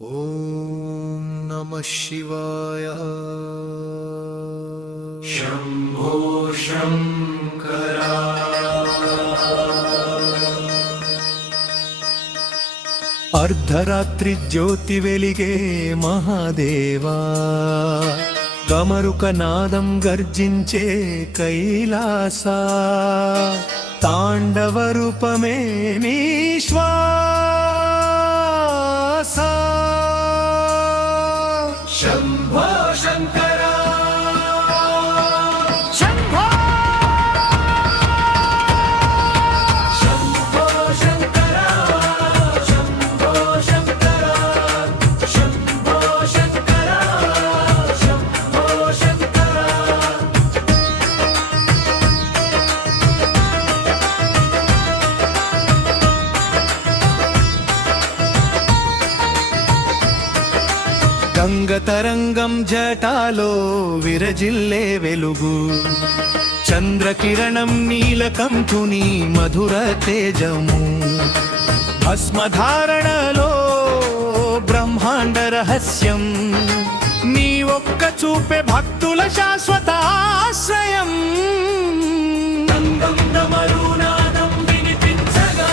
ఓం నమః శివాయ. శంభో శంకర. అర్ధరాత్రి జ్యోతి వెలిగే మహాదేవా, గమరుక నాదం గర్జించే కైలాస, తాండవ రూపమే నీ శ్వాస. శంభో శంకర. శంభో శంభో శంకర. శంభో శంకర. శంభో శంకర. శంభో శంకర. గంగ తరంగం జటాలో విరజిల్లే వెలుగు, చంద్రకిరణం నీలకంఠుని మధుర తేజము, భస్మధారణలో బ్రహ్మాండ రహస్యం, నీ ఒక్క చూపే భక్తుల శాశ్వత ఆశ్రయం. దంగమరునాదం వినిపించగా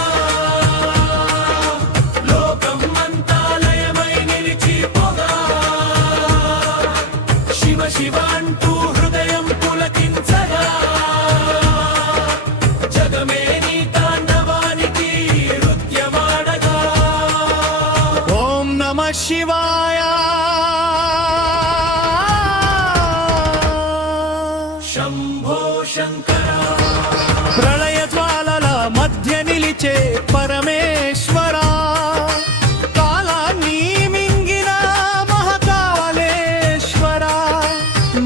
లోకం అంతా లయమై నిలిచిపోగా, శివ శివ అంటూ హృదయం పులకించగా, జగమే నీ తాండవానికి నృత్యమాడగా. ఓం నమః శివాయ. శంభో శంకర. ప్రళయ జ్వాలల మధ్య నిలిచే పరమేశ్వర, కాలాన్ని మింగిన మహాకాళేశ్వర,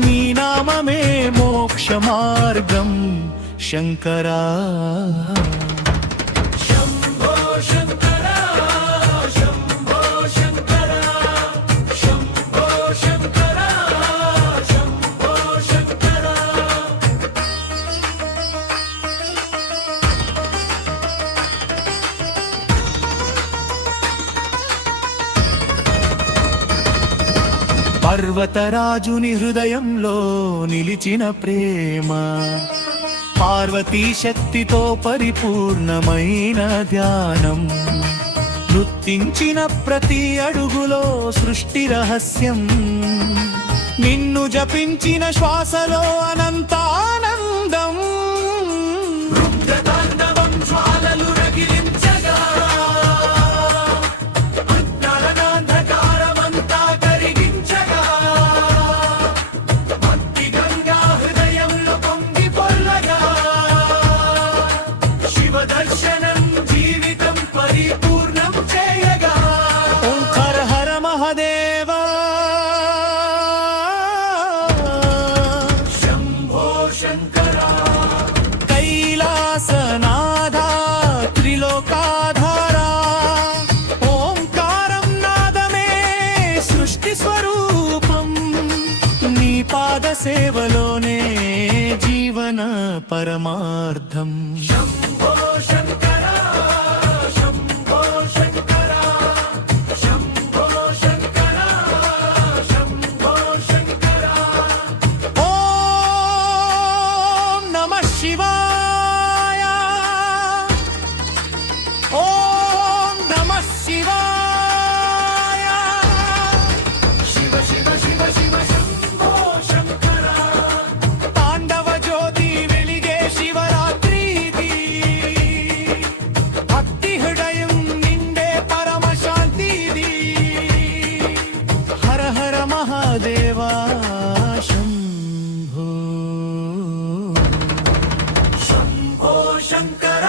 నీ నామమే మోక్ష మార్గం శంకరా. శంభో శంకర. శంభో శంకర. శంభో శంకర. శంభో శంకర. పర్వతరాజుని హృదయంలో నిలిచిన ప్రేమ, పార్వతీ శక్తితో పరిపూర్ణమైన ధ్యానం, నృత్తించిన ప్రతి అడుగులో సృష్టి రహస్యం, నిన్ను జపించిన శ్వాసలో అనంతానందం. రుద్రతాండవం జ్వాలలు రగిలించగా, అజ్ఞానాంధకారమంతా కరిగించగా, భక్తి గంగా హృదయంలో పొంగి పొర్లగా, శివ దర్శనం జీవితం పరిపూర్ణం చేయగా. ఓంకార హర మహాదేవా. శంభో శంకర. కైలాసనాథా త్రిలోకాధారా, ఓంకారం నాదమే సృష్టి స్వరూపం, నీ పాద సేవలోనే జీవన పరమార్థం. శంభో శంకర. శంభో శంకర. శంభో శంకర. శంభో శంకర. ఓం నమః శివాయ. ఓం నమః శివాయ. శివ శివ శివ శివ శంభో శంకర. తాండవ జ్యోతి వెలిగే శివరాత్రిది, భక్తి హృదయం నిండే పరమ శాంతిది. హర హర మహాదేవా. శంభో శంభో శంకర.